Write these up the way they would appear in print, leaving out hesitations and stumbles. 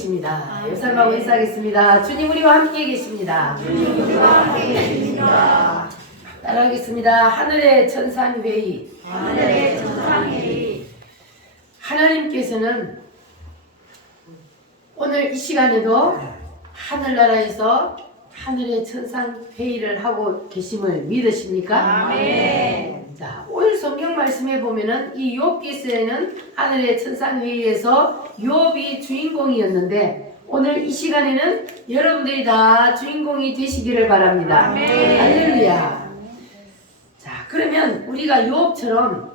계십니다. 옆사람하고 인사하겠습니다. 주님 우리와 함께 계십니다. 주님 우리와 함께 계십니다. 따라하겠습니다. 하늘의 천상회의. 하늘의 천상회의. 하나님께서는 오늘 이 시간에도 하늘나라에서 하늘의 천상회의를 하고 계심을 믿으십니까? 아멘. 자, 오늘 성경 말씀에 보면은 이 욥기서에는 하늘의 천상회의에서 욥이 주인공이었는데 오늘 이 시간에는 여러분들이 다 주인공이 되시기를 바랍니다. 아멘. 할렐루야. 자, 그러면 우리가 욥처럼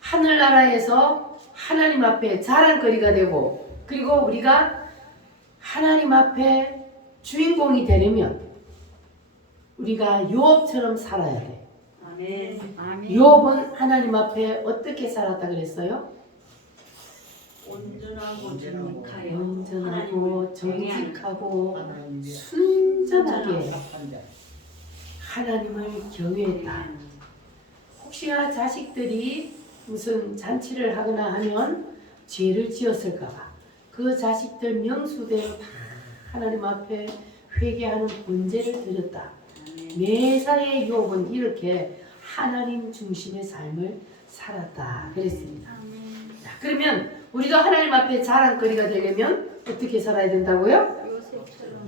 하늘나라에서 하나님 앞에 자랑거리가 되고 그리고 우리가 하나님 앞에 주인공이 되려면 우리가 욥처럼 살아야 돼. 아멘. 아멘. 욥은 하나님 앞에 어떻게 살았다 그랬어요? 온전하고 정직하여 온전하고 정직하고 하나님을 순전하게 하나님을 경외했다. 혹시나 자식들이 무슨 잔치를 하거나 하면 죄를 지었을까봐 그 자식들 명수대로 다 하나님 앞에 회개하는 번제를 드렸다. 매사에 욥은 이렇게 하나님 중심의 삶을 살았다 그랬습니다. 자, 그러면 우리도 하나님 앞에 자랑거리가 되려면 어떻게 살아야 된다고요?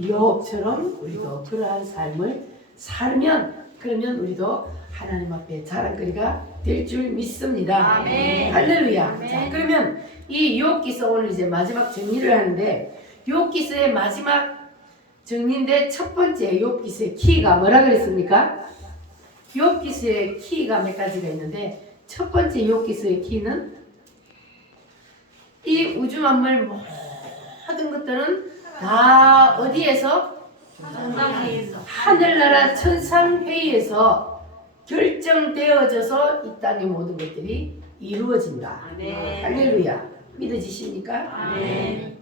욥처럼 우리도 그러한 삶을 살면 그러면 우리도 하나님 앞에 자랑거리가 될 줄 믿습니다. 아멘. 할렐루야. 아멘. 자, 그러면 이 욥기서 오늘 이제 마지막 정리를 하는데 욥기서의 마지막 정리인데 첫 번째 욥기서의 키가 뭐라 그랬습니까? 욥기서의 키가 몇 가지가 있는데 첫 번째 욥기서의 키는 이 우주 만물 모든 것들은 다 어디에서? 천상회의에서 하늘나라 천상회의에서 결정되어져서 이 땅의 모든 것들이 이루어진다. 아멘. 할렐루야. 믿어지십니까? 아멘.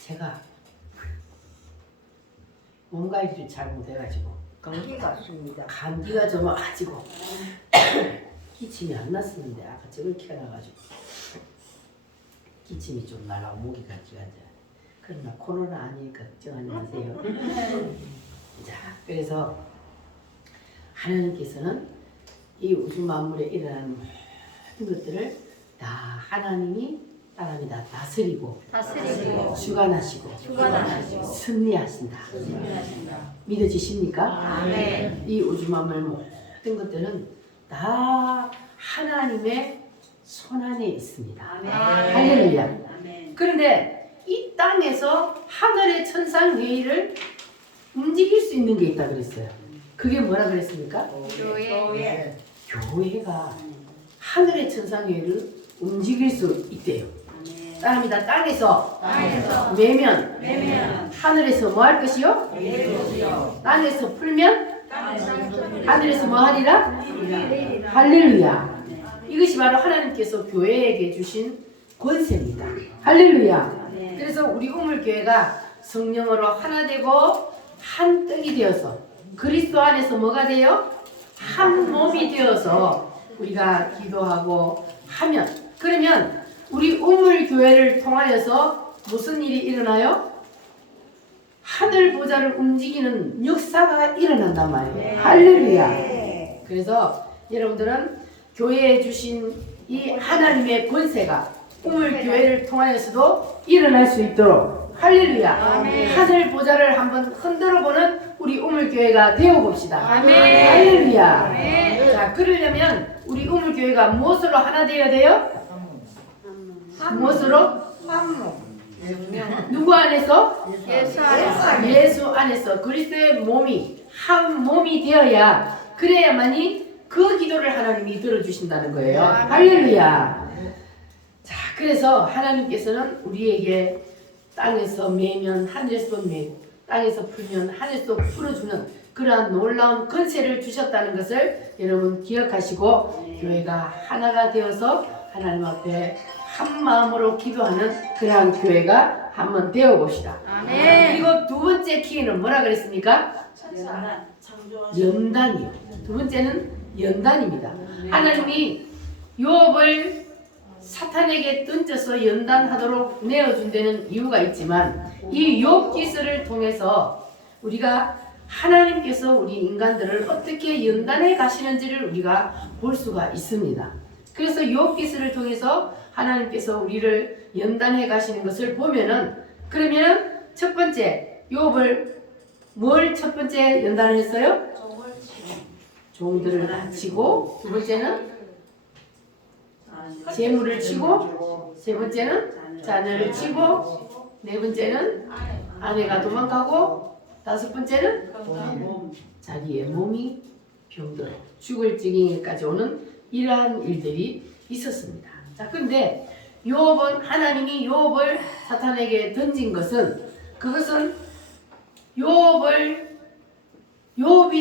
제가 몸 관리를 잘 못해가지고 감기가 왔습니다. 감기가 좀 와가지고 기침이 안 났었는데 아까 저걸 켜놔가지고 기침이 좀 날라고 목이 가지가 이제 그러나 코로나 아니니까 걱정하지 마세요. 자, 그래서 하나님께서는 이 우주 만물에 일어나는 모든 것들을 다 하나님이 사람이 다 다스리고 주관하시고 승리하신다. 믿어지십니까? 아멘. 이 우주 만물 모든 것들은 다 하나님의 손안에 있습니다. 아멘. 할렐루야. 아멘. 그런데 이 땅에서 하늘의 천상회의를 움직일 수 있는 게 있다 그랬어요. 그게 뭐라 그랬습니까? 교회. 교회가 하늘의 천상회의를 움직일 수 있대요. 아멘. 따릅니다. 땅에서 땅에서 매면 매면 하늘에서 뭐 할 것이요? 내리시오. 땅에서 풀면 땅에서 하늘에서 뭐 하리라? 내리라. 할렐루야. 이것이 바로 하나님께서 교회에게 주신 권세입니다. 할렐루야. 네. 그래서 우리 우물교회가 성령으로 하나 되고 한 떡이 되어서 그리스도 안에서 뭐가 돼요? 한 몸이 되어서 우리가 기도하고 하면 그러면 우리 우물교회를 통하여서 무슨 일이 일어나요? 하늘 보좌를 움직이는 역사가 일어난단 말이에요. 네. 할렐루야. 그래서 여러분들은 교회에 주신 이 하나님의 권세가 우물교회를 통하여서도 일어날 수 있도록 할렐루야. 아멘. 하늘 보좌를 한번 흔들어보는 우리 우물교회가 되어봅시다. 아멘. 할렐루야. 아멘. 자, 그러려면 우리 우물교회가 무엇으로 하나 되어야 돼요? 무엇으로? 누구 안에서? 예수 안에서. 예수 안에서 그리스도의 몸이 한 몸이 되어야 그래야만이 그 기도를 하나님이 들어주신다는 거예요. 할렐루야. 자, 그래서 하나님께서는 우리에게 땅에서 매면 하늘에서 매고 땅에서 풀면 하늘에서 풀어주는 그러한 놀라운 권세를 주셨다는 것을 여러분 기억하시고 교회가 하나가 되어서 하나님 앞에 한 마음으로 기도하는 그러한 교회가 한번 되어봅시다. 아멘. 그리고 두 번째 키는 뭐라 그랬습니까? 연단. 연단이요. 두 번째는 연단입니다. 하나님이 욥을 사탄에게 던져서 연단하도록 내어준 데는 이유가 있지만 이 욥기서를 통해서 우리가 하나님께서 우리 인간들을 어떻게 연단해 가시는지를 우리가 볼 수가 있습니다. 그래서 욥기서를 통해서 하나님께서 우리를 연단해 가시는 것을 보면은 그러면은 첫 번째 욥을 뭘 첫 번째 연단을 했어요? 종들을 바치고 두 번째는 재물을 치고 세 번째는 자녀를 치고 네 번째는 아내가 도망가고 다섯 번째는 자기의 몸이 병들어 죽을 지경에까지 오는 이러한 일들이 있었습니다. 자, 그런데 욥은 하나님이 욥을 사탄에게 던진 것은 그것은 욥이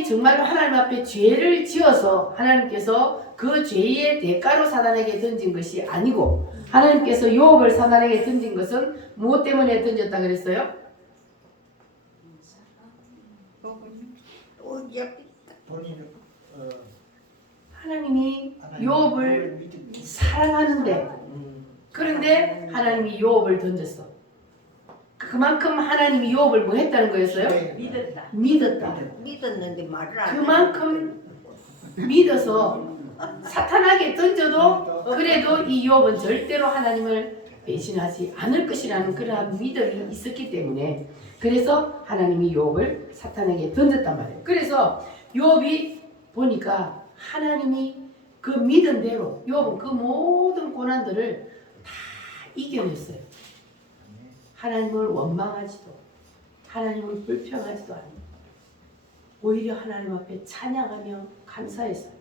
정말로 하나님 앞에 죄를 지어서 하나님께서 그 죄의 대가로 사단에게 던진 것이 아니고 하나님께서 욥을 사단에게 던진 것은 무엇 때문에 던졌다 그랬어요? 하나님이 욥을 사랑하는데 그런데 하나님이 욥을 던졌어. 그만큼 하나님이 욥을 뭐 했다는 거였어요? 믿었다. 믿었는데 말을 안 그만큼 믿어서 사탄에게 던져도 그래도 이 욥은 절대로 하나님을 배신하지 않을 것이라는 그러한 믿음이 있었기 때문에 그래서 하나님이 욥을 사탄에게 던졌단 말이에요. 그래서 욥이 보니까 하나님이 그 믿은 대로 욥은 그 모든 고난들을 다 이겨냈어요. 하나님을 원망하지도 하나님을 불평하지도 않고 오히려 하나님 앞에 찬양하며 감사했어요.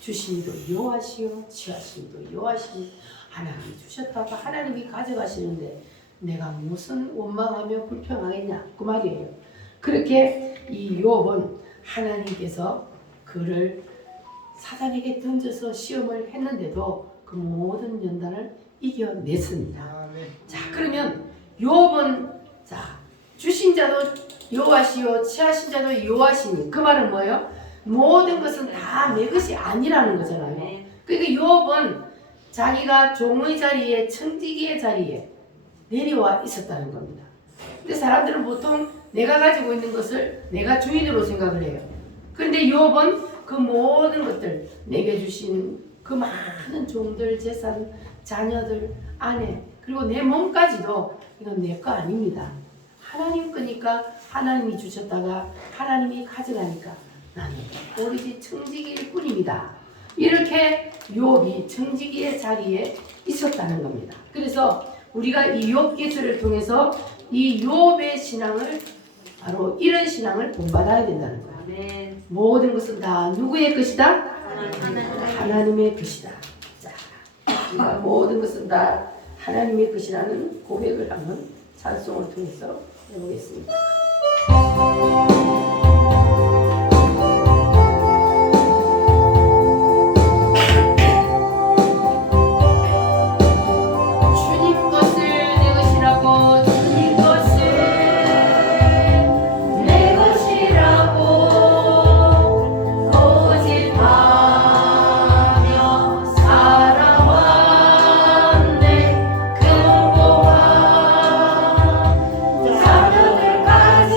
주신 이도 여호와시요 취하신 이도 여호와시니 하나님이 주셨다가 하나님이 가져가시는데 내가 무슨 원망하며 불평하겠냐 그 말이에요. 그렇게 이 욥은 하나님께서 그를 사단에게 던져서 시험을 했는데도 그 모든 연단을 이겨냈습니다. 자, 그러면 욥은 자 주신 자도 여호와시요 취하신 자도 여호와시니 그 말은 뭐예요? 모든 것은 다 내 것이 아니라는 거잖아요. 그러니까 욥은 자기가 종의 자리에 청지기의 자리에 내려와 있었다는 겁니다. 근데 사람들은 보통 내가 가지고 있는 것을 내가 주인으로 생각을 해요. 그런데 욥은 그 모든 것들 내게 주신 그 많은 종들, 재산, 자녀들, 아내 그리고 내 몸까지도 이건 내 거 아닙니다. 하나님 거니까 하나님이 주셨다가 하나님이 가져가니까 나는 오로지 청지기일 뿐입니다. 이렇게 욥이 청지기의 자리에 있었다는 겁니다. 그래서 우리가 이 욥기서를 통해서 이 욥의 신앙을 바로 이런 신앙을 본받아야 된다는 거예요. 아멘. 모든 것은 다 누구의 것이다? 하나님의 것이다. 자, 우리가 모든 것은 다 하나님의 것이라는 고백을 한번 찬송을 통해서 해보겠습니다. 주님 것을 내 것이라고 주님 것을 내 것이라고 고집하며 살아왔네. 근고한 자녀들까지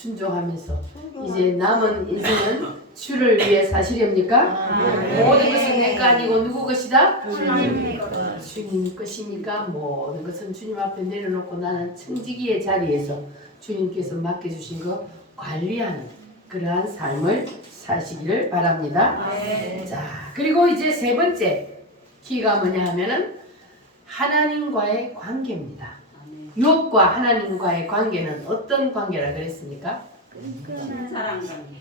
순종하면서 이제 남은 인생은 주를 위해 사시렵니까? 모든 것은 내 거 아니고 누구 것이다? 주님 것이니까 모든 것은 주님 앞에 내려놓고 나는 청지기의 자리에서 주님께서 맡겨주신 거 관리하는 그러한 삶을 사시기를 바랍니다. 자, 그리고 이제 세 번째 키가 뭐냐 하면은 하나님과의 관계입니다. 욥과 하나님과의 관계는 어떤 관계라 그랬습니까? 사랑 관계.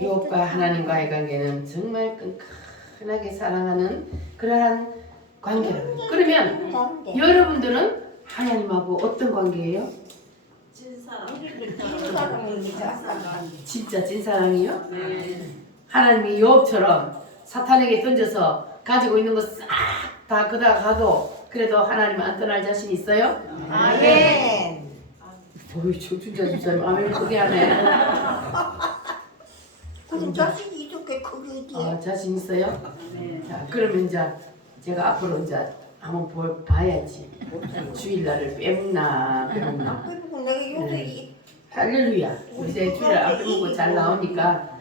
욥과 하나님과의 관계는 정말 끈끈하게 사랑하는 그러한 관계라고. 그러면 여러분들은 하나님하고 어떤 관계예요? 진짜 찐사랑이요? 하나님이 욥처럼 사탄에게 던져서 가지고 있는 거 싹 다 그다 가도 그래도 하나님 안 떠날 자신 있어요? 아멘. 어이 조준자 집사님 아멘 크게 하네. 그럼 자식이 이렇게 크게 어디에? 자신 있어요? 자 그러면 이제 제가 앞으로 이제 한번 봐야지. 주일날을 빼먹나 빼먹나. 그리고 내가 요새 이 할렐루야. 요새 주일날 안 빼먹고 잘 나오니까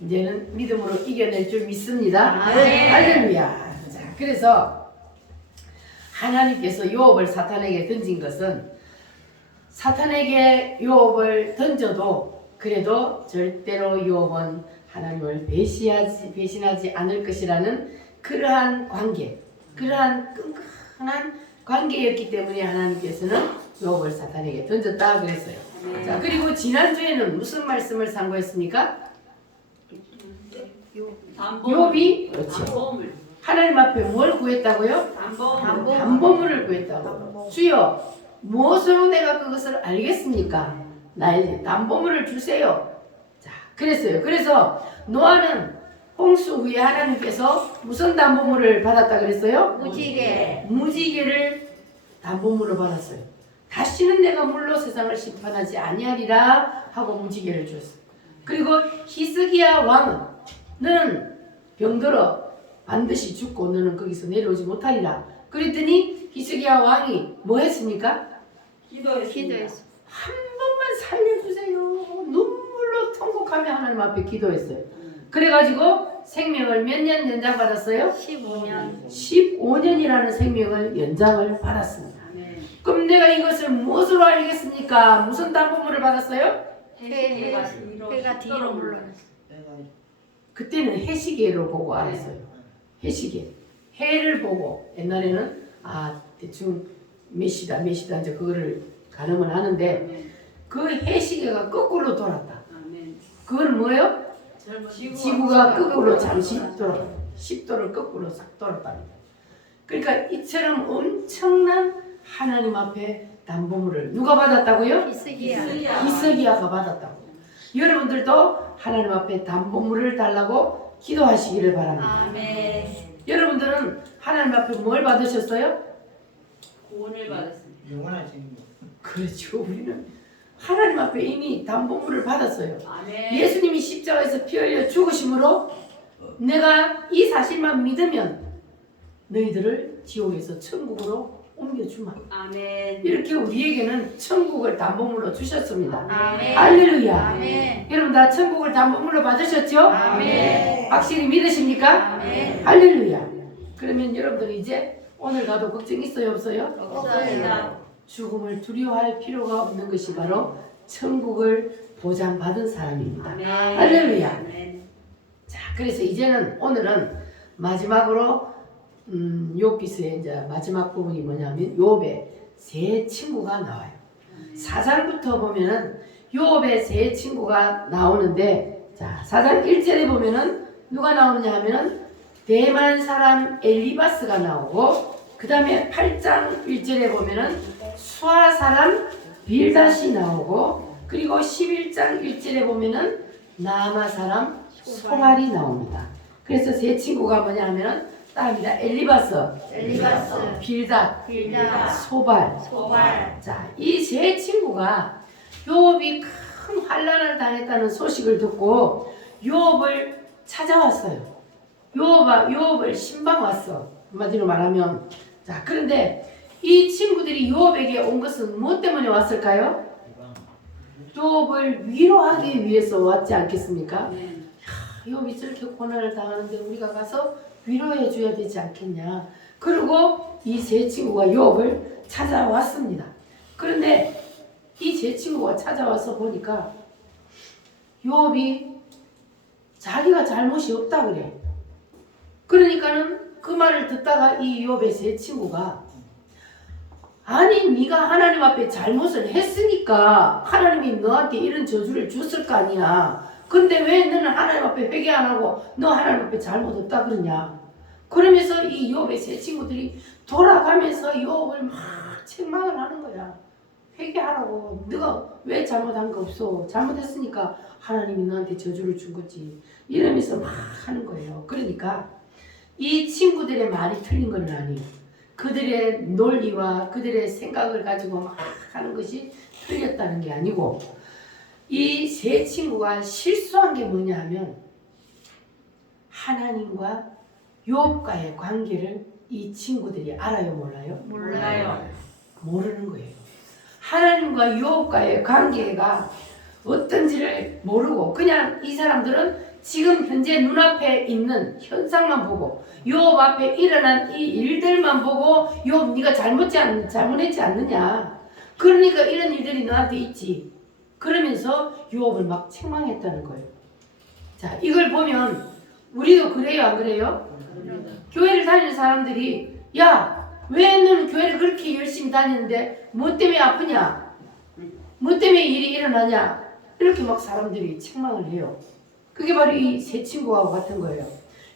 이제는 믿음으로 이겨낼 줄 믿습니다. 할렐루야. 자 그래서 하나님께서 욥을 사탄에게 던진 것은 사탄에게 욥을 던져도 그래도 절대로 욥은 하나님을 배신하지 않을 것이라는 그러한 관계, 그러한 끈끈한 관계였기 때문에 하나님께서는 욥을 사탄에게 던졌다 그랬어요. 자 그리고 지난주에는 무슨 말씀을 상고했습니까? 욥이 그렇죠. 하나님 앞에 뭘 구했다고요? 담보물을 구했다고. 주여 무엇으로 내가 그것을 알겠습니까? 나에게 담보물을 주세요. 자, 그랬어요. 그래서 노아는 홍수 후에 하나님께서 무슨 담보물을 받았다 그랬어요? 무지개를 담보물로 받았어요. 다시는 내가 물로 세상을 심판하지 아니하리라 하고 무지개를 주었어요. 그리고 히스기야 왕은 너는 병들어 반드시 죽고 너는 거기서 내려오지 못하리라. 그랬더니 히스기야 왕이 뭐 했습니까? 기도했어. 한 번만 살려주세요. 눈물로 통곡하며 하나님 앞에 기도했어요. 그래가지고 생명을 몇 년 연장받았어요? 15년. 15년이라는 생명을 연장을 받았습니다. 그럼 내가 이것을 무엇으로 알겠습니까? 무슨 담보물을 받았어요? 해가 뒤로 물러났어. 그때는 해시계로 보고 알았어요. 해시계. 해를 보고 옛날에는 대충 몇 시다 이제 그거를 가늠을 하는데 그 해시계가 거꾸로 돌았다. 그건 뭐예요? 지구가 거꾸로 잠시 돌았다. 10도를 거꾸로 싹 돌았답니다. 그러니까 이처럼 엄청난 하나님 앞에 담보물을 누가 받았다고요? 이스기야가 받았다고. 여러분들도 하나님 앞에 담보물을 달라고 기도하시기를 바랍니다. 여러분들은 하나님 앞에 뭘 받으셨어요? 구원을 받았습니다. 영원한 생명. 그렇죠. 우리는 하나님 앞에 이미 담보물을 받았어요. 아멘. 예수님이 십자가에서 피 흘려 죽으심으로 내가 이 사실만 믿으면 너희들을 지옥에서 천국으로 옮겨주마. 아멘. 이렇게 우리에게는 천국을 담보물로 주셨습니다. 아멘. 할렐루야. 아멘. 여러분 다 천국을 담보물로 받으셨죠? 아멘. 확실히 믿으십니까? 아멘. 할렐루야. 그러면 여러분들 이제 오늘 가도 걱정 있어요 없어요? 없어요. 죽음을 두려워할 필요가 없는 것이 바로 천국을 보장받은 사람입니다. 아멘. 할렐루야. 아멘. 자, 그래서 이제는 오늘은 마지막으로 욥기서의 이제 마지막 부분이 뭐냐면 욥의 세 친구가 나와요. 4장부터 보면은 욥의 세 친구가 나오는데 자, 4장 1절에 보면은 누가 나오느냐 하면은 대만 사람 엘리바스가 나오고 그 다음에 8장 1절에 보면은 수아 사람 빌닷이 나오고 그리고 11장 1절에 보면은 나아마 사람 소갈이 나옵니다. 그래서 세 친구가 뭐냐 하면은 딱입니다. 엘리바스, 빌닷, 소발. 자, 이 세 친구가 욥이 큰 환난을 당했다는 소식을 듣고 욥을 찾아왔어요. 욥을 신방 왔어. 한마디로 말하면 자 그런데 이 친구들이 욥에게 온 것은 무엇 때문에 왔을까요? 욥을 위로하기 위해서 왔지 않겠습니까? 아멘. 욥이 저렇게 고난을 당하는데 우리가 가서 위로해 줘야 되지 않겠냐. 그리고 이 세 친구가 욥을 찾아왔습니다. 그런데 이 세 친구가 찾아와서 보니까 욥이 자기가 잘못이 없다 그래. 그러니까는 그 말을 듣다가 이 욥의 세 친구가 아니 네가 하나님 앞에 잘못을 했으니까 하나님이 너한테 이런 저주를 줬을 거 아니야. 근데 왜 너는 하나님 앞에 회개 안 하고 너 하나님 앞에 잘못 없다 그러냐. 그러면서 이 욥의 세 친구들이 돌아가면서 욥을 막 책망을 하는 거야. 회개하라고. 너가 왜 잘못한 거 없어. 잘못했으니까 하나님이 너한테 저주를 준 거지. 이러면서 막 하는 거예요. 그러니까 이 친구들의 말이 틀린 건 아니에요. 그들의 논리와 그들의 생각을 가지고 막 하는 것이 틀렸다는 게 아니고 이 세 친구가 실수한 게 뭐냐 하면 하나님과 욥과의 관계를 이 친구들이 알아요 몰라요? 몰라요. 모르는 거예요. 하나님과 욥과의 관계가 어떤지를 모르고 그냥 이 사람들은 지금 현재 눈앞에 있는 현상만 보고 욥 앞에 일어난 이 일들만 보고 욥 네가 잘못했지 않느냐. 그러니까 이런 일들이 너한테 있지. 그러면서 욥을 막 책망했다는 거예요. 자, 이걸 보면 우리도 그래요 안 그래요? 교회를 다니는 사람들이 야, 왜 너는 교회를 그렇게 열심히 다니는데 뭐 때문에 아프냐? 뭐 때문에 일이 일어나냐? 이렇게 막 사람들이 책망을 해요. 그게 바로 이 세 친구하고 같은 거예요.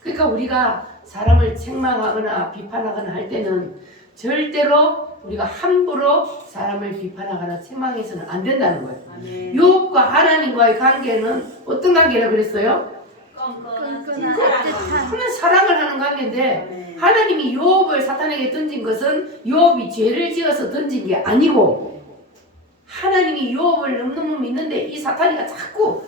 그러니까 우리가 사람을 책망하거나 비판하거나 할 때는 절대로 우리가 함부로 사람을 비판하거나 책망해서는 안 된다는 거예요. 아멘. 욥과 하나님과의 관계는 어떤 관계라고 그랬어요? 끈끈한 하나님 사랑을 하는 관계인데 아멘. 하나님이 욥을 사탄에게 던진 것은 욥이 죄를 지어서 던진 게 아니고 하나님이 욥을 너무너무 믿는데 이 사탄이가 자꾸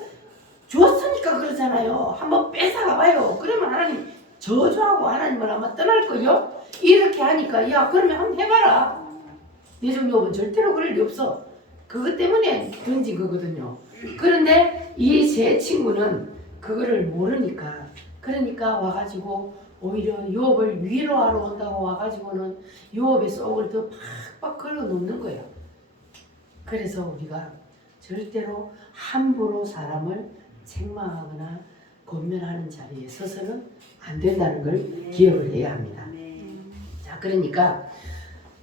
줬으니까 그러잖아요. 한번 뺏어가봐요. 그러면 하나님 저주하고 하나님을 아마 떠날 거요. 이렇게 하니까 야 그러면 한번 해봐라. 내종 욥은 절대로 그럴 리 없어. 그것 때문에 던진 거거든요. 그런데 이 세 친구는 그거를 모르니까 그러니까 와가지고 오히려 욥을 위로하러 온다고 와가지고는 욥의 속을 더 팍팍 걸어 놓는 거예요. 그래서 우리가 절대로 함부로 사람을 책망하거나 권면하는 자리에 서서는 안 된다는 걸 기억을 해야 합니다. 아멘. 자, 그러니까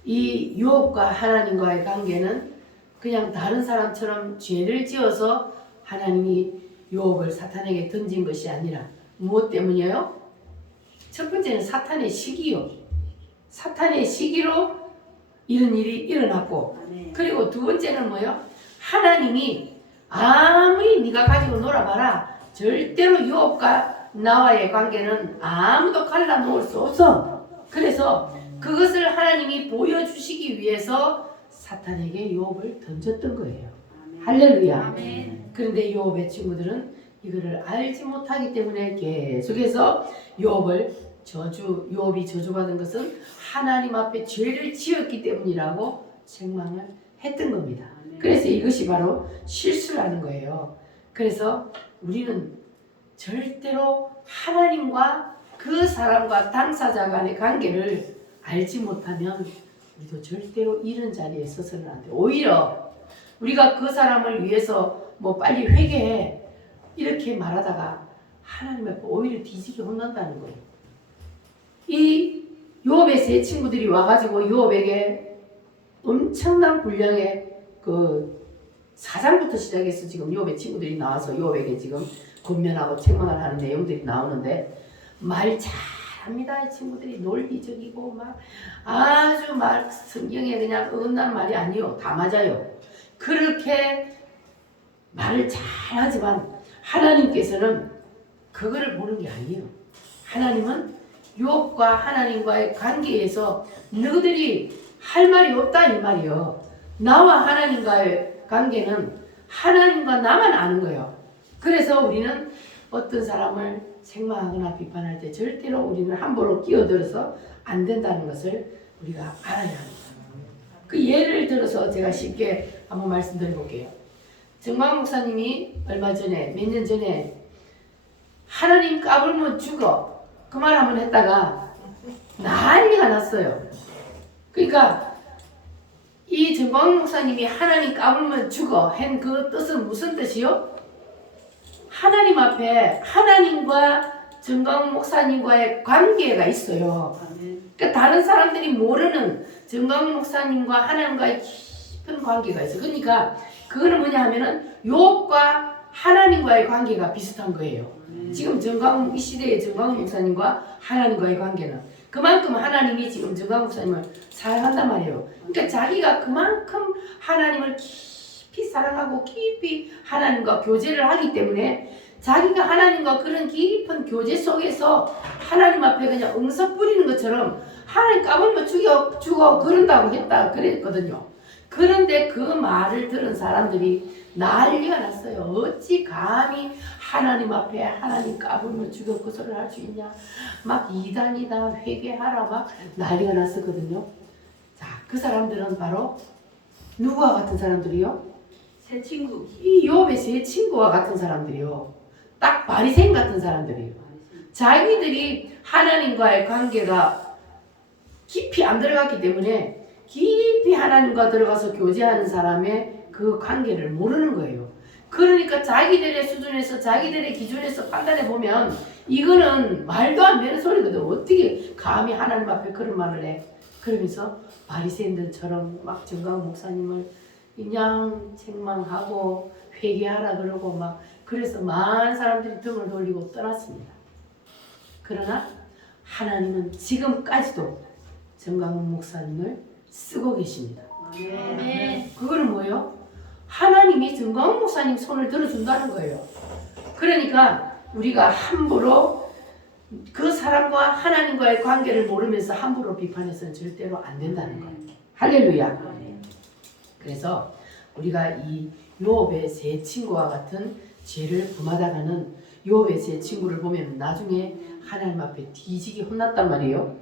이 욥과 하나님과의 관계는 그냥 다른 사람처럼 죄를 지어서 하나님이 욥을 사탄에게 던진 것이 아니라 무엇 때문이에요? 첫 번째는 사탄의 시기요. 사탄의 시기로 이런 일이 일어났고 아멘. 그리고 두 번째는 뭐요? 하나님이 아무리 네가 가지고 놀아봐라 절대로 욥과 나와의 관계는 아무도 갈라놓을 수 없어. 그래서 그것을 하나님이 보여주시기 위해서 사탄에게 욥을 던졌던 거예요. 아멘. 할렐루야. 아멘. 그런데 욥의 친구들은 이거를 알지 못하기 때문에 계속해서 욥이 저주받은 것은 하나님 앞에 죄를 지었기 때문이라고 책망을 했던 겁니다. 그래서 이것이 바로 실수라는 거예요. 그래서 우리는 절대로 하나님과 그 사람과 당사자 간의 관계를 알지 못하면 우리도 절대로 이런 자리에 서서는 안 돼요. 오히려 우리가 그 사람을 위해서 뭐 빨리 회개해 이렇게 말하다가 하나님 앞에 오히려 뒤지게 혼난다는 거예요. 이 욥의 세 친구들이 와가지고 욥에게 엄청난 분량의 그 사장부터 시작해서 지금 욥의 친구들이 나와서 욥에게 지금 권면하고 책망을 하는 내용들이 나오는데 말 잘합니다. 이 친구들이 논리적이고 막 아주 막 성경에 그냥 어긋난 말이 아니요. 다 맞아요. 그렇게 말을 잘하지만 하나님께서는 그거를 보는 게 아니에요. 하나님은 욥과 하나님과의 관계에서 너희들이 할 말이 없다 이 말이요. 나와 하나님과의 관계는 하나님과 나만 아는 거예요. 그래서 우리는 어떤 사람을 책망하거나 비판할 때 절대로 우리는 함부로 끼어들어서 안 된다는 것을 우리가 알아야 합니다. 그 예를 들어서 제가 쉽게 한번 말씀드려 볼게요. 정광 목사님이 얼마 전에 몇 년 전에 하나님 까불면 죽어 그 말 한번 했다가 난리가 났어요. 그러니까 이 정광 목사님이 하나님 까불면 죽어 한 그 뜻은 무슨 뜻이요? 하나님 앞에 하나님과 정광 목사님과의 관계가 있어요. 그러니까 다른 사람들이 모르는 정광 목사님과 하나님과의 깊은 관계가 있어요. 그러니까 그거는 뭐냐 하면은 욥과 하나님과의 관계가 비슷한 거예요. 지금 이 시대의 정광 목사님과 하나님과의 관계는 그만큼 하나님이 지금 정광 목사님을 사랑한단 말이에요. 그러니까 자기가 그만큼 하나님을 깊이 사랑하고 깊이 하나님과 교제를 하기 때문에 자기가 하나님과 그런 깊은 교제 속에서 하나님 앞에 그냥 응석 뿌리는 것처럼 하나님 까불면 죽어 그런다고 했다 그랬거든요. 그런데 그 말을 들은 사람들이 난리가 났어요. 어찌 감히 하나님 앞에 하나님 까불면 죽어 그 소리를 할 수 있냐. 막 이단이다 회개하라 막 난리가 났었거든요. 자, 그 사람들은 바로 누구와 같은 사람들이요? 새 친구. 이 욥의 세 친구와 같은 사람들이요. 딱 바리새인 같은 사람들이에요. 자기들이 하나님과의 관계가 깊이 안 들어갔기 때문에 깊이 하나님과 들어가서 교제하는 사람의 그 관계를 모르는 거예요. 그러니까 자기들의 수준에서 자기들의 기준에서 판단해 보면 이거는 말도 안 되는 소리거든. 어떻게 감히 하나님 앞에 그런 말을 해. 그러면서 바리새인들처럼 막 정광 목사님을 그냥 책망하고 회개하라 그러고 막 그래서 많은 사람들이 등을 돌리고 떠났습니다. 그러나 하나님은 지금까지도 정광 목사님을 쓰고 계십니다. 네. 그거는 뭐예요? 하나님이 정광 목사님 손을 들어준다는 거예요. 그러니까 우리가 함부로 그 사람과 하나님과의 관계를 모르면서 함부로 비판해서는 절대로 안 된다는 거예요. 할렐루야. 그래서 우리가 이 욥의 세 친구와 같은 죄를 범하다가는 욥의 세 친구를 보면 나중에 하나님 앞에 뒤지게 혼났단 말이에요.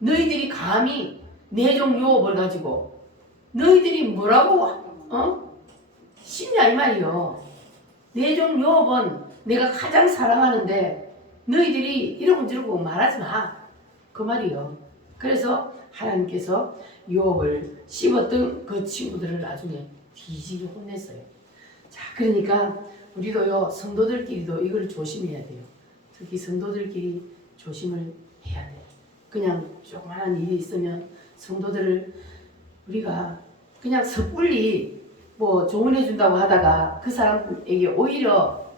너희들이 감히 내 종 욥을 가지고 너희들이 뭐라고 심냐 이 말이요. 내 종 욥은 내가 가장 사랑하는데 너희들이 이러고 저러고 말하지 마. 그 말이요. 그래서 하나님께서 욥을 씹었던 그 친구들을 나중에 뒤지게 혼냈어요. 자, 그러니까 우리도요 성도들끼리도 이걸 조심해야 돼요. 특히 성도들끼리 조심을 해야 돼요. 그냥 조그마한 일이 있으면 성도들을 우리가 그냥 섣불리 뭐 조언해 준다고 하다가 그 사람에게 오히려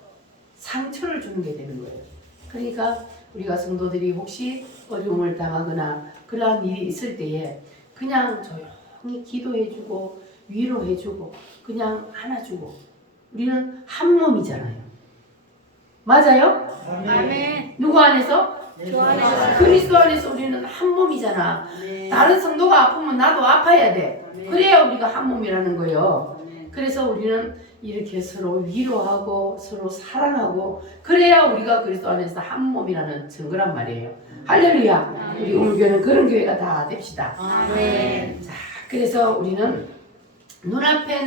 상처를 주는 게 되는 거예요. 그러니까 우리가 성도들이 혹시 어려움을 당하거나 그러한 일이 있을 때에 그냥 조용히 기도해주고 위로해주고 그냥 안아주고 우리는 한 몸이잖아요. 맞아요? 아멘. 누구 안에서? 주 안에서. 그리스도 안에서 우리는 한 몸이잖아. 다른 성도가 아프면 나도 아파야 돼. 그래야 우리가 한 몸이라는 거예요. 그래서 우리는 이렇게 서로 위로하고 서로 사랑하고 그래야 우리가 그리스도 안에서 한 몸이라는 증거란 말이에요. 할렐루야. 우리 우물교는 그런 교회가 다 됩시다. 아멘. 자, 그래서 우리는 눈앞에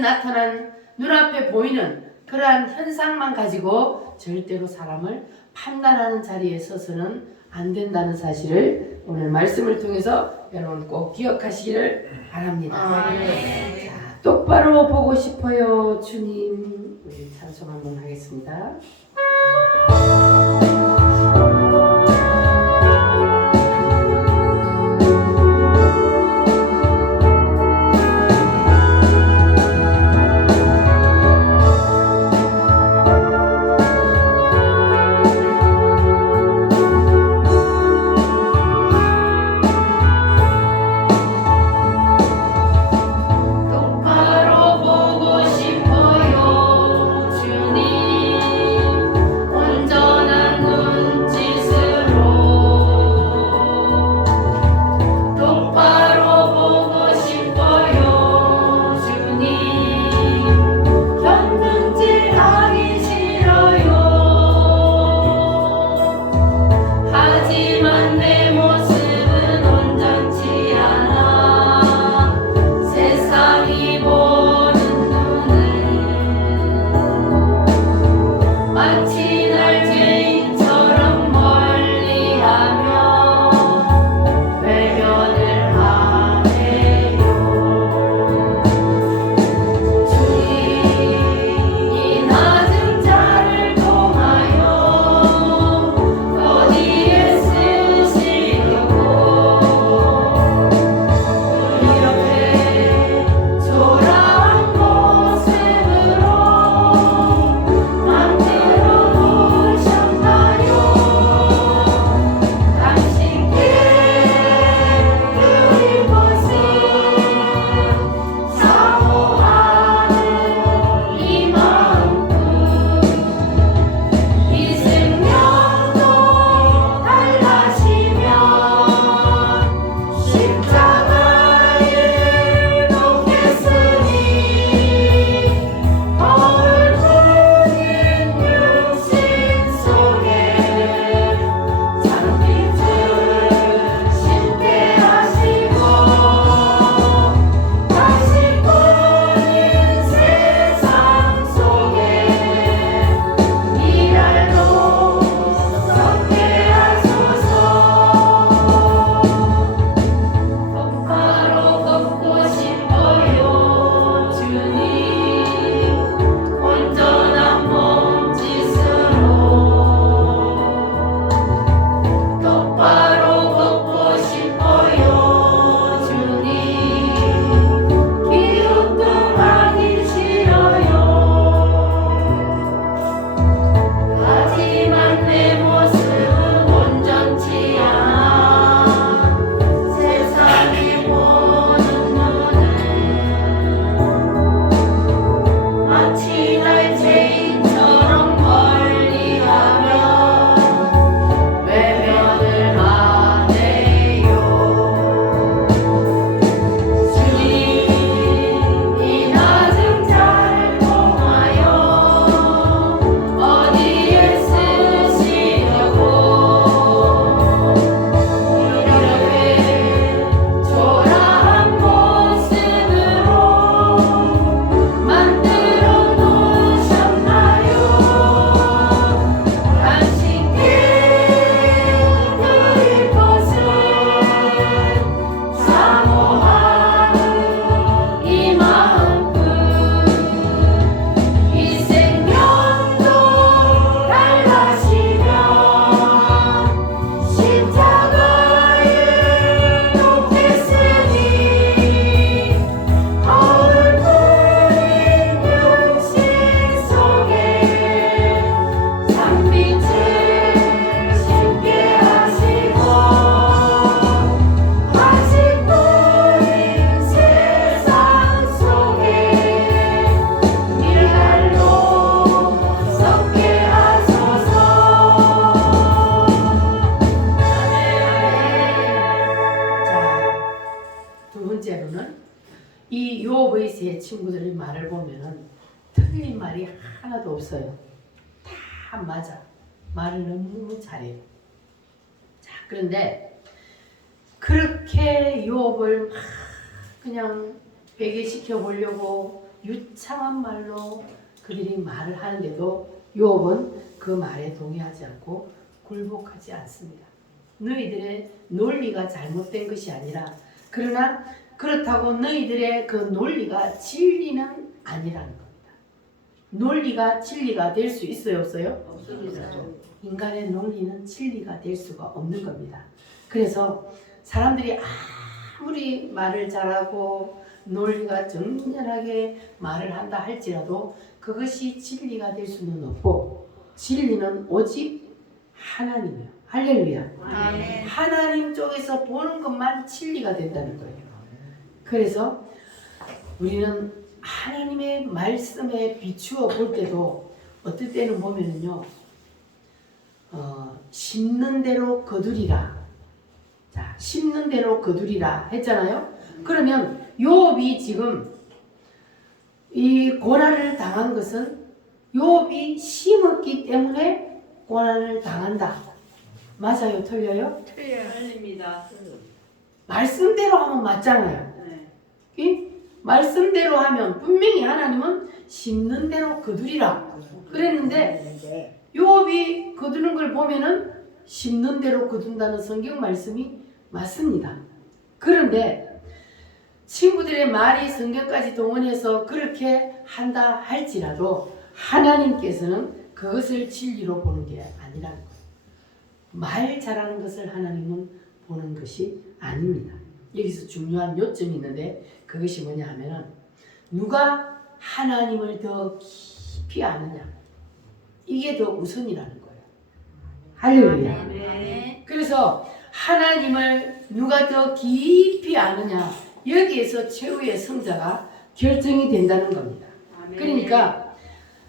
보이는 그러한 현상만 가지고 절대로 사람을 판단하는 자리에 서서는 안 된다는 사실을 오늘 말씀을 통해서 여러분 꼭 기억하시기를 바랍니다. 아멘. 자, 똑바로 보고 싶어요, 주님. 우리 찬송 한번 하겠습니다. 똑바로 보고 싶어요, 주님. 온전한 이 요업의 세 친구들의 말을 보면은 틀린 말이 하나도 없어요. 다 맞아. 말을 너무 잘해요. 자, 그런데 그렇게 요업을 막 그냥 배제시켜 보려고 유창한 말로 그들이 말을 하는데도 요업은 그 말에 동의하지 않고 굴복하지 않습니다. 너희들의 논리가 잘못된 것이 아니라 그러나 그렇다고 너희들의 그 논리가 진리는 아니라는 겁니다. 논리가 진리가 될 수 있어요, 없어요? 없습니다. 인간의 논리는 진리가 될 수가 없는 겁니다. 그래서 사람들이 아무리 말을 잘하고 논리가 정연하게 말을 한다 할지라도 그것이 진리가 될 수는 없고 진리는 오직 하나님이에요. 할렐루야. 아멘. 하나님 쪽에서 보는 것만 진리가 된다는 거예요. 그래서 우리는 하나님의 말씀에 비추어 볼 때도 어떨 때는 보면은요, 심는 대로 거두리라. 자, 심는 대로 거두리라 했잖아요. 그러면 요업이 지금 이 고난을 당한 것은 요업이 심었기 때문에 고난을 당한다. 맞아요, 틀려요? 틀립니다. 말씀대로 하면 맞잖아요. 네. 이 말씀대로 하면 분명히 하나님은 심는 대로 거두리라 그랬는데 요업이 거두는 걸 보면은 심는 대로 거둔다는 성경 말씀이 맞습니다. 그런데 친구들의 말이 성경까지 동원해서 그렇게 한다 할지라도 하나님께서는 그것을 진리로 보는 게 아니라는 거예요. 말 잘하는 것을 하나님은 보는 것이 아닙니다. 여기서 중요한 요점이 있는데 그것이 뭐냐 하면은 누가 하나님을 더 깊이 아느냐 이게 더 우선이라는 거예요. 할렐루야. 아멘. 그래서 하나님을 누가 더 깊이 아느냐 여기에서 최후의 승자가 결정이 된다는 겁니다. 그러니까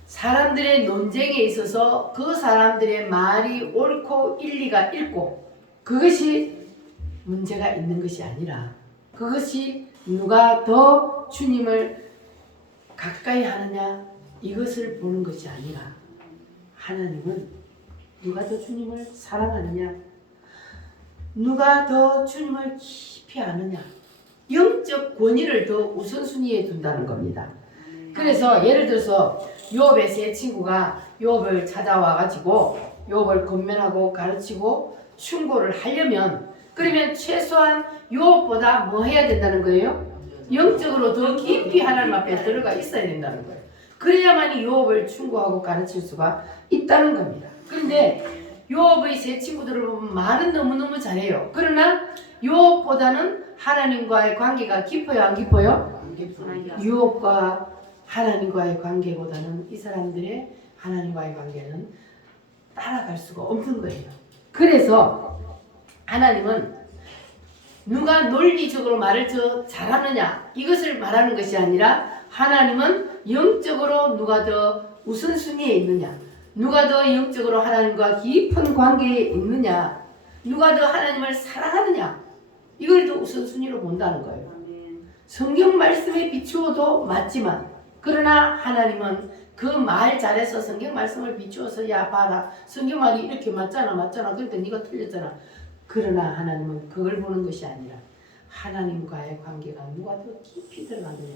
사람들의 논쟁에 있어서 그 사람들의 말이 옳고 일리가 있고 그것이 문제가 있는 것이 아니라 그것이 누가 더 주님을 가까이 하느냐 이것을 보는 것이 아니라 하나님은 누가 더 주님을 사랑하느냐 누가 더 주님을 깊이 아느냐 영적 권위를 더 우선순위에 둔다는 겁니다. 그래서 예를 들어서 요업의 세 친구가 요업을 찾아와 가지고 요업을 권면하고 가르치고 충고를 하려면 그러면 최소한 요업보다 뭐 해야 된다는 거예요? 영적으로 더 깊이 하나님 앞에 들어가 있어야 된다는 거예요. 그래야만이 요업을 충고하고 가르칠 수가 있다는 겁니다. 그런데 요업의 세 친구들을 보면 말은 너무너무 잘해요. 그러나 요업보다는 하나님과의 관계가 깊어요, 안 깊어요? 요업과 하나님과의 관계보다는 이 사람들의 하나님과의 관계는 따라갈 수가 없는 거예요. 그래서 하나님은 누가 논리적으로 말을 더 잘하느냐 이것을 말하는 것이 아니라 하나님은 영적으로 누가 더 우선순위에 있느냐 누가 더 영적으로 하나님과 깊은 관계에 있느냐 누가 더 하나님을 사랑하느냐 이걸 더 우선순위로 본다는 거예요. 성경 말씀에 비추어도 맞지만 그러나 하나님은 그 말 잘해서 성경 말씀을 비추어서 야 봐라 성경 말이 이렇게 맞잖아 그러니까 네가 틀렸잖아. 그러나 하나님은 그걸 보는 것이 아니라 하나님과의 관계가 누가 더 깊이 들어가느냐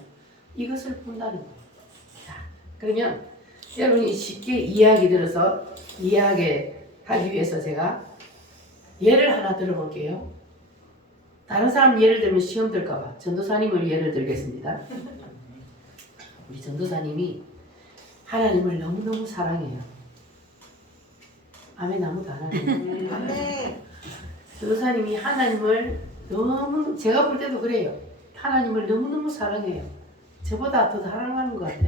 이것을 본다는 거예요. 자, 그러면 여러분이 쉽게 이해하기 들어서 이해하게 하기 위해서 제가 예를 하나 들어볼게요. 다른 사람 예를 들면 시험 들까봐 전도사님을 예를 들겠습니다. 우리 전도사님이 하나님을 너무너무 사랑해요. 아멘 아무도 안 하네요. 아멘. 전도사님이 하나님을 너무 제가 볼 때도 그래요. 하나님을 너무너무 사랑해요. 저보다 더 사랑하는 것 같아.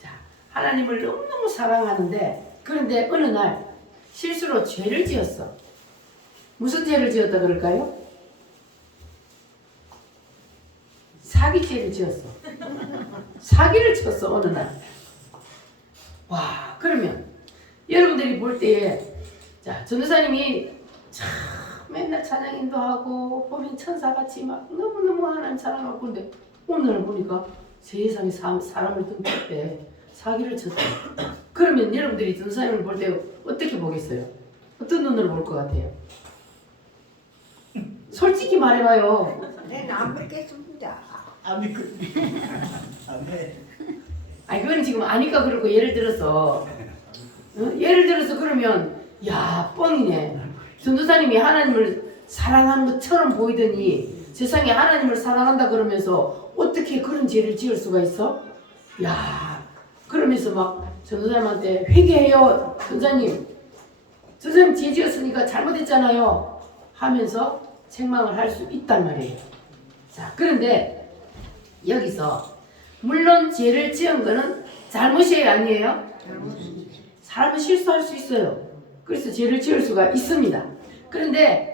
자, 하나님을 너무너무 사랑하는데 그런데 어느 날 실수로 죄를 지었어. 무슨 죄를 지었다 그럴까요? 사기죄를 지었어. 사기를 쳤어 어느 날. 와 그러면 여러분들이 볼 때에 자 전도사님이 참 맨날 찬양 인도하고 보면 천사같이 막 너무너무 하나님 사랑하고 그런데 오늘 보니까 세상에 사람을 등쳤대. 사기를 쳤대. 그러면 여러분들이 전도사님을 볼 때 어떻게 보겠어요? 어떤 눈으로 볼 것 같아요? 솔직히 말해봐요. 내는 안 믿겠습니다. 안 믿고. 아멘. 아니 그건 지금 아니까 그러고 예를 들어서 예를 들어서 그러면 야 뻥이네. 전도사님이 하나님을 사랑하는 것처럼 보이더니 세상에 하나님을 사랑한다 그러면서 어떻게 그런 죄를 지을 수가 있어? 야 그러면서 막 전도사님한테 회개해요. 전도사님 죄 지었으니까 잘못했잖아요 하면서 책망을 할 수 있단 말이에요. 자 그런데 여기서 물론 죄를 지은 거는 잘못이에요 아니에요? 사람은 실수할 수 있어요. 그래서 죄를 지을 수가 있습니다. 그런데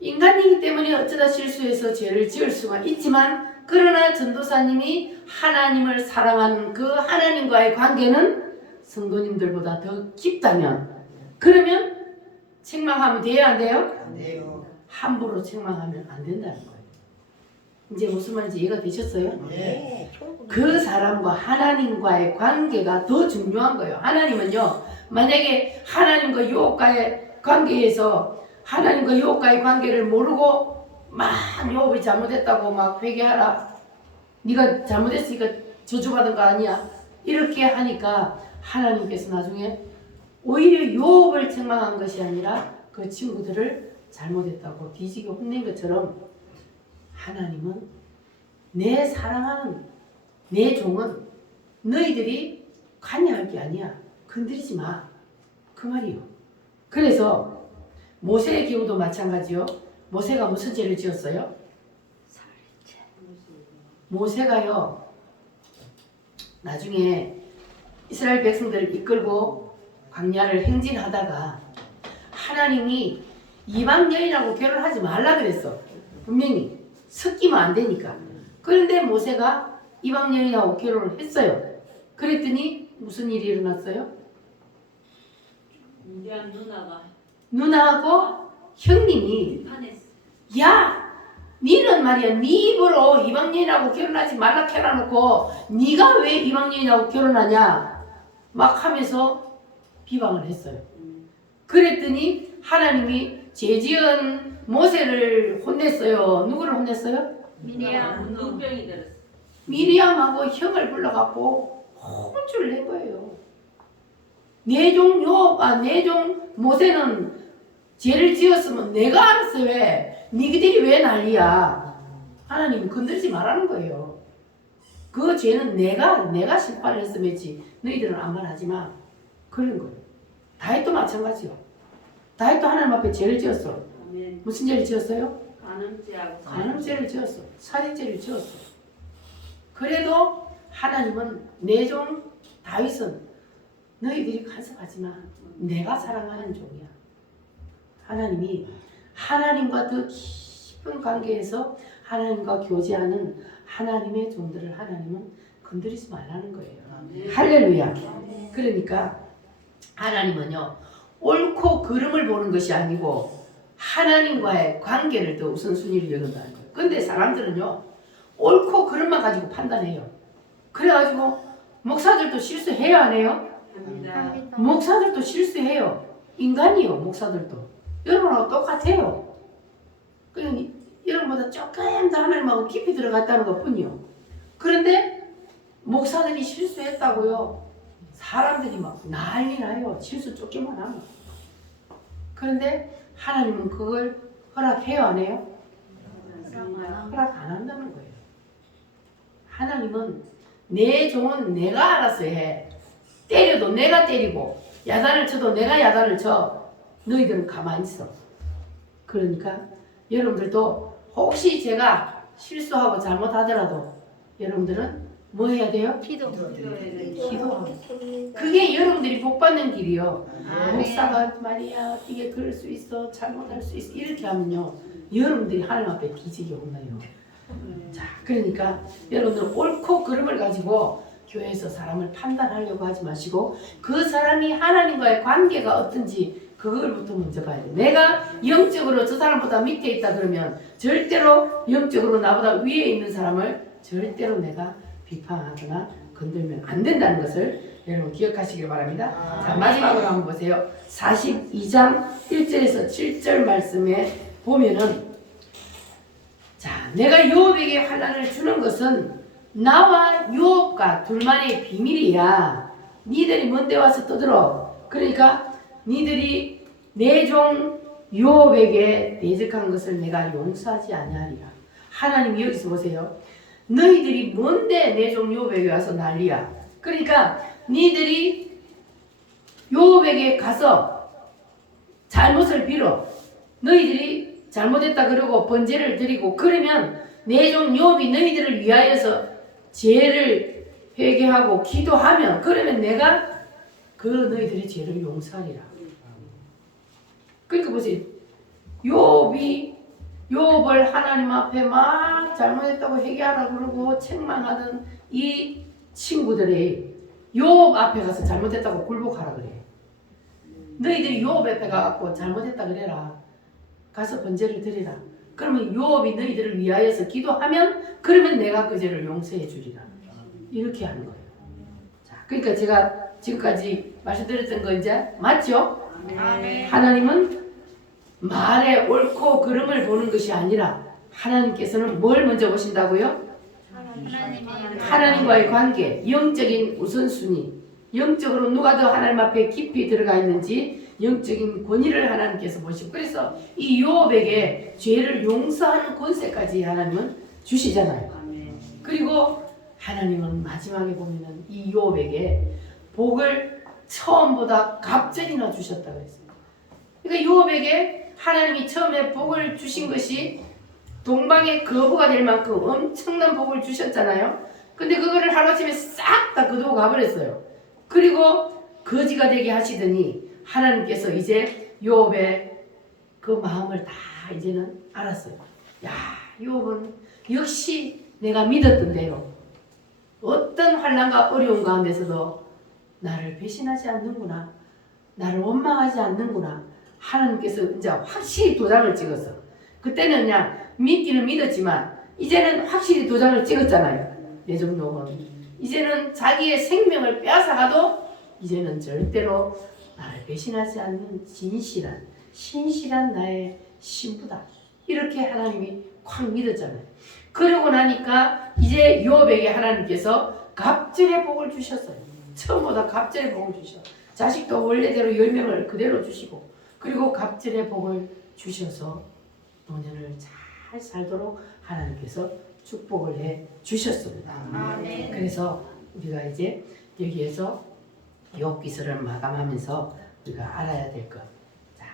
인간이기 때문에 어쩌다 실수해서 죄를 지을 수가 있지만 그러나 전도사님이 하나님을 사랑하는 그 하나님과의 관계는 성도님들보다 더 깊다면 그러면 책망하면 돼요 안 돼요? 안 돼요. 함부로 책망하면 안 된다는 거예요. 이제 무슨 말인지 이해가 되셨어요? 네. 그 사람과 하나님과의 관계가 더 중요한 거예요. 하나님은요, 만약에 하나님과 유혹과의 관계에서 하나님과 유혹과의 관계를 모르고 막 유혹이 잘못했다고 막 회개하라. 네가 잘못했으니까 저주받은 거 아니야. 이렇게 하니까 하나님께서 나중에 오히려 유혹을 책망한 것이 아니라 그 친구들을 잘못했다고 뒤지게 혼낸 것처럼 하나님은 내 사랑하는 내 종은 너희들이 관여할 게 아니야. 건드리지 마. 그 말이요. 그래서 모세의 경우도 마찬가지요. 모세가 무슨 죄를 지었어요? 모세가요. 나중에 이스라엘 백성들을 이끌고 광야를 행진하다가 하나님이 이방 여인하고 결혼하지 말라 그랬어. 분명히 섞이면 안 되니까. 그런데 모세가 이방 여인하고 결혼을 했어요. 그랬더니 무슨 일이 일어났어요? 미디안 누나가 누나하고 형님이 판했어. 야 니는 말이야 네 입으로 이방 여인하고 결혼하지 말라 해놔놓고 네가 왜 이방 여인하고 결혼하냐 막 하면서 비방을 했어요. 그랬더니 하나님이 죄지은 모세를 혼냈어요. 누구를 혼냈어요? 미디안 눈병이 들었어. 미리암하고 형을 불러갖고 혼쭐을 낸 거예요. 내종 모세는 죄를 지었으면 내가 알았어. 왜? 니들이 왜 난리야? 하나님이 건들지 말라는 거예요. 그 죄는 내가 심판을 했으면지 너희들은 아무 말 하지 마. 그런 거예요. 다윗도 마찬가지요. 다윗도 하나님 앞에 죄를 지었어. 아멘. 무슨 죄를 지었어요? 간음죄하고 간음죄를 지었어. 살인죄를 지었어. 그래도 하나님은 내 종 다윗은 너희들이 간섭하지 마. 내가 사랑하는 종이야. 하나님이 하나님과 더 깊은 관계에서 하나님과 교제하는 하나님의 종들을 하나님은 건드리지 말라는 거예요. 할렐루야. 그러니까 하나님은요 옳고 그름을 보는 것이 아니고 하나님과의 관계를 더 우선순위를 여긴다는 거예요. 근데 사람들은요 옳고 그름만 가지고 판단해요. 그래가지고 목사들도 실수해요 안 해요? 합니다. 목사들도 실수해요. 인간이요 목사들도. 여러분하고 똑같아요. 그냥 여러분보다 조금 더 하나님하고 깊이 들어갔다는 것 뿐이요. 그런데 목사들이 실수했다고요. 사람들이 막 난리 나요. 실수 쫓기만 하면. 그런데 하나님은 그걸 허락해요 안 해요? 허락 안 한다는 거예요. 하나님은 내 종은 내가 알아서 해. 때려도 내가 때리고 야단을 쳐도 내가 야단을 쳐. 너희들은 가만히 있어. 그러니까 여러분들도 혹시 제가 실수하고 잘못하더라도 여러분들은 뭐 해야 돼요? 기도하고. 그게 여러분들이 복 받는 길이요. 목사가 말이야 이게 그럴 수 있어 잘못할 수 있어 이렇게 하면요 여러분들이 하나님 앞에 뒤지게 혼나요. 자 그러니까 여러분들 옳고 그름을 가지고 교회에서 사람을 판단하려고 하지 마시고 그 사람이 하나님과의 관계가 어떤지 그걸부터 먼저 봐야 돼. 내가 영적으로 저 사람보다 밑에 있다 그러면 절대로 영적으로 나보다 위에 있는 사람을 절대로 내가 비판하거나 건들면 안 된다는 것을 여러분 기억하시길 바랍니다. 자, 마지막으로 한번 보세요. 42장 1절에서 7절 말씀에 보면은, 자, 내가 요업에게 환난을 주는 것은 나와 요업과 둘만의 비밀이야. 니들이 먼데 와서 떠들어. 그러니까 니들이 내 종 요업에게 대적한 것을 내가 용서하지 아니하리라. 하나님이 여기서 보세요. 너희들이 뭔데 내 종 요업에게 와서 난리야. 그러니까 니들이 요업에게 가서 잘못을 빌어. 너희들이 잘못했다 그러고 번제를 드리고 그러면 내 종 요업이 너희들을 위하여서 죄를 회개하고 기도하면 그러면 내가 그 너희들의 죄를 용서하리라. 그러니까 보세요. 요업을 하나님 앞에 막 잘못했다고 회개하라 그러고 책망하던 이 친구들이 요업 앞에 가서 잘못했다고 굴복하라 그래. 너희들이 요업 앞에 가갖고 잘못했다 그래라. 가서 번제를 드리라. 그러면 요업이 너희들을 위하여서 기도하면 그러면 내가 그 죄를 용서해 주리라. 이렇게 하는 거예요. 자, 그러니까 제가 지금까지 말씀드렸던 거 이제 맞죠? 하나님은 말의 옳고 그름을 보는 것이 아니라 하나님께서는 뭘 먼저 보신다고요? 하나님과의 관계, 영적인 우선순위, 영적으로 누가 더 하나님 앞에 깊이 들어가 있는지 영적인 권위를 하나님께서 보시고, 그래서 이 요업에게 죄를 용서하는 권세까지 하나님은 주시잖아요. 그리고 하나님은 마지막에 보면은 이 요업에게 복을 처음보다 갑절이나 주셨다고 했어요. 그러니까 요업에게 하나님이 처음에 복을 주신 것이 동방의 거부가 될 만큼 엄청난 복을 주셨잖아요. 근데 그거를 하루아침에 싹 다 거두고 가버렸어요. 그리고 거지가 되게 하시더니 하나님께서 이제 요업의 그 마음을 다 이제는 알았어요. 야, 요업은 역시 내가 믿었던 대로 어떤 환난과 어려움 가운데서도 나를 배신하지 않는구나, 나를 원망하지 않는구나. 하나님께서 이제 확실히 도장을 찍었어. 그때는 그냥 믿기는 믿었지만 이제는 확실히 도장을 찍었잖아요. 내 정도는 이제는 자기의 생명을 빼앗아가도 이제는 절대로 나를 배신하지 않는 신실한 나의 신부다. 이렇게 하나님이 확 믿었잖아요. 그러고 나니까 이제 요업에게 하나님께서 갑절의 복을 주셨어요. 처음보다 갑절의 복을 주셔. 자식도 원래대로 10명을 그대로 주시고, 그리고 갑절의 복을 주셔서 노년을 잘 살도록 하나님께서 축복을 해 주셨습니다. 아멘. 그래서 우리가 이제 여기에서 욥기서를 마감하면서 우리가 알아야 될 것. 자,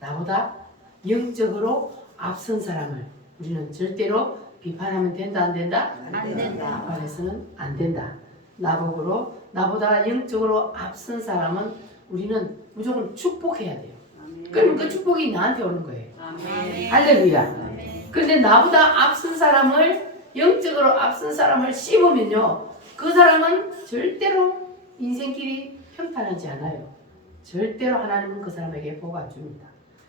나보다 영적으로 앞선 사람을 우리는 절대로 비판하면 된다, 안 된다? 안 된다. 비판해서는 안 된다. 나보고로 나보다 영적으로 앞선 사람은 우리는 무조건 축복해야 돼요. 그러면 그 축복이 나한테 오는 거예요. 할렐루야. 그런데 나보다 앞선 사람을, 영적으로 앞선 사람을 씹으면요, 그 사람은 절대로 인생길이 평탄하지 않아요. 절대로 하나님은 그 사람에게 복 안 줍니다.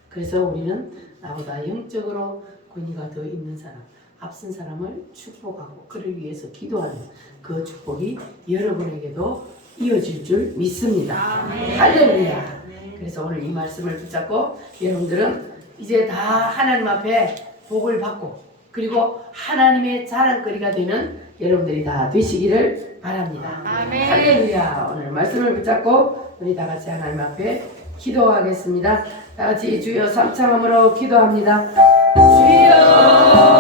그래서 우리는 나보다 영적으로 권위가 더 있는 사람, 앞선 사람을 축복하고 그를 위해서 기도하는 그 축복이 여러분에게도 이어질 줄 믿습니다. 할렐루야. 그래서 오늘 이 말씀을 붙잡고 여러분들은 이제 다 하나님 앞에 복을 받고 그리고 하나님의 자랑거리가 되는 여러분들이 다 되시기를 바랍니다. 할렐루야. 오늘 말씀을 붙잡고 우리 다 같이 하나님 앞에 기도하겠습니다. 다 같이 주여 삼창함으로 기도합니다.